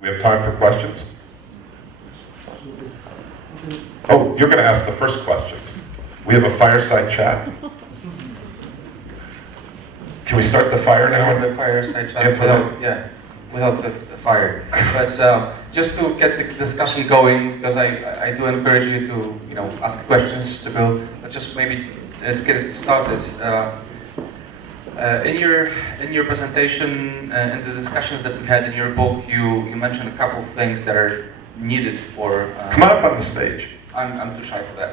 We have time for questions? Oh, you're going to ask the first questions. We have a fireside chat. Can we start the fire now? We have a fireside chat without the fire. But just to get the discussion going, because I do encourage you to ask questions to Bill, but just maybe to get it started. In your presentation and the discussions that we had in your book, you mentioned a couple of things that are needed for. Come on up on the stage. I'm too shy for that.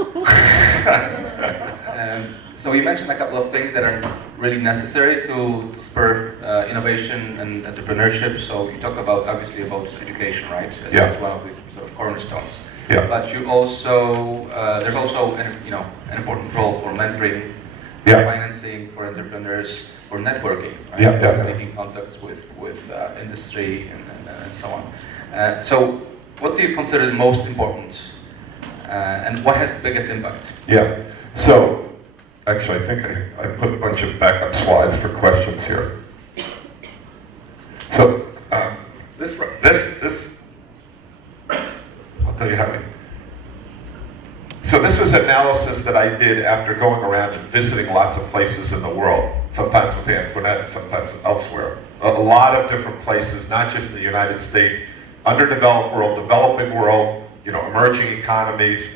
So you mentioned a couple of things that are really necessary to spur innovation and entrepreneurship. So you talk about obviously about education, right? As one of the sort of cornerstones. Yeah. But you also there's also an important role for mentoring, financing for entrepreneurs, for networking, right? Making contacts with industry and so on. So what do you consider the most important? And what has the biggest impact? Yeah, so actually I think I put a bunch of backup slides for questions here. So this I'll tell you how many. So this was analysis that I did after going around and visiting lots of places in the world, sometimes with Antoinette, sometimes elsewhere. A lot of different places, not just in the United States, underdeveloped world, developing world, emerging economies,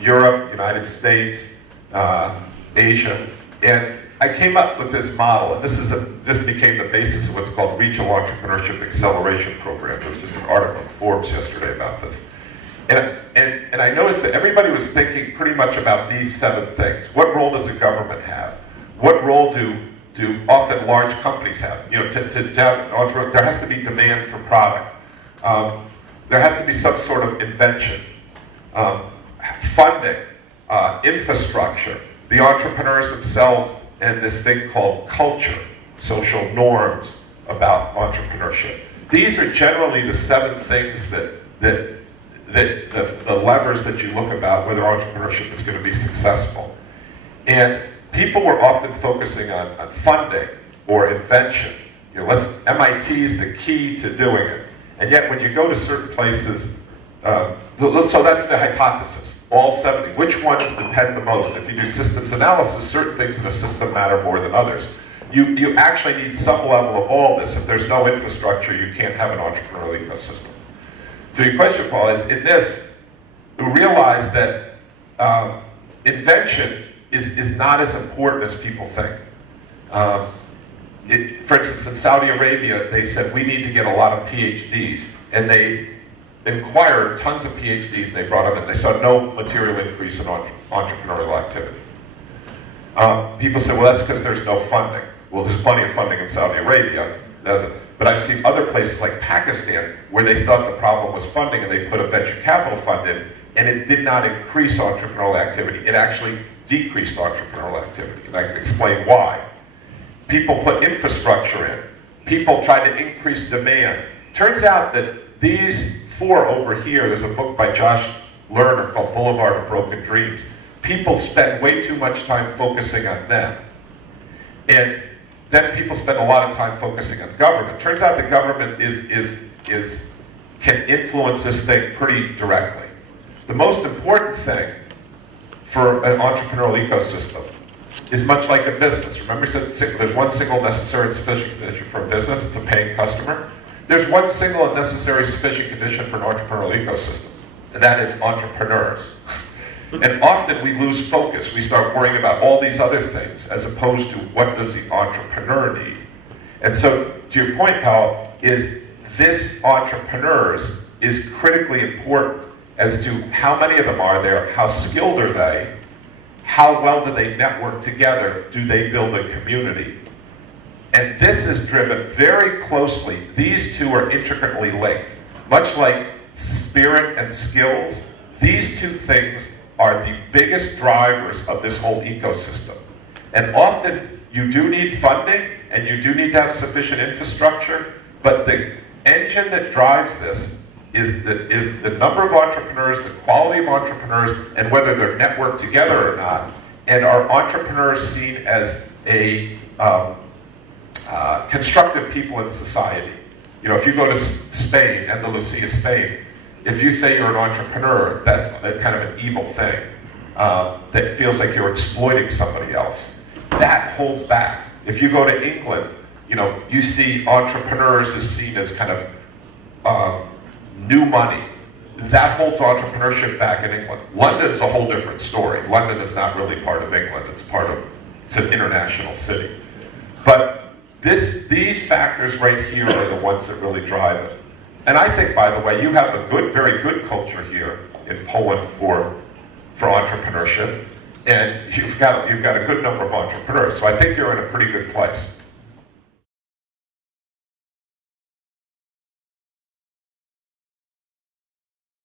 Europe, United States, Asia, and I came up with this model, and this became the basis of what's called Regional Entrepreneurship Acceleration Program. There was just an article in Forbes yesterday about this. And I noticed that everybody was thinking pretty much about these 7 things. What role does a government have? What role do often large companies have? To have, there has to be demand for product. There has to be some sort of invention, funding, infrastructure, the entrepreneurs themselves, and this thing called culture, social norms about entrepreneurship. These are generally the 7 things that the levers that you look about whether entrepreneurship is going to be successful. And people were often focusing on funding or invention. MIT is the key to doing it. And yet when you go to certain places, so that's the hypothesis, all 70. Which ones depend the most? If you do systems analysis, certain things in a system matter more than others. You actually need some level of all this. If there's no infrastructure, you can't have an entrepreneurial ecosystem. So your question, Paul, is in this, we realize that invention is not as important as people think. For instance, in Saudi Arabia, they said, we need to get a lot of PhDs. And they inquired tons of PhDs, and they brought them in. They saw no material increase in entrepreneurial activity. People said, well, that's because there's no funding. Well, there's plenty of funding in Saudi Arabia. But I've seen other places like Pakistan, where they thought the problem was funding, and they put a venture capital fund in, and it did not increase entrepreneurial activity. It actually decreased entrepreneurial activity, and I can explain why. People put infrastructure in. People tried to increase demand. Turns out that these 4 over here, there's a book by Josh Lerner called Boulevard of Broken Dreams. People spend way too much time focusing on them. And then people spend a lot of time focusing on government. Turns out the government can influence this thing pretty directly. The most important thing for an entrepreneurial ecosystem is much like a business. Remember, there's one single necessary and sufficient condition for a business, it's a paying customer. There's one single and necessary sufficient condition for an entrepreneurial ecosystem, and that is entrepreneurs. And often we lose focus. We start worrying about all these other things as opposed to what does the entrepreneur need. And so, to your point, Paul, is this entrepreneurs is critically important as to how many of them are there, how skilled are they, how well do they network together, do they build a community? And this is driven very closely. These two are intricately linked. Much like spirit and skills, these 2 things are the biggest drivers of this whole ecosystem. And often you do need funding and you do need to have sufficient infrastructure, but the engine that drives this is the number of entrepreneurs, the quality of entrepreneurs, and whether they're networked together or not. And are entrepreneurs seen as a constructive people in society? You know, if you go to Spain, Andalusia, Spain, if you say you're an entrepreneur, that's kind of an evil thing. That feels like you're exploiting somebody else. That holds back. If you go to England, you know, you see entrepreneurs as seen as kind of new money. That holds entrepreneurship back in England. London's a whole different story. London is not really part of England. It's an international city. But these factors right here are the ones that really drive it. And I think, by the way, you have a very good culture here in Poland for entrepreneurship, and you've got a good number of entrepreneurs. So I think you're in a pretty good place.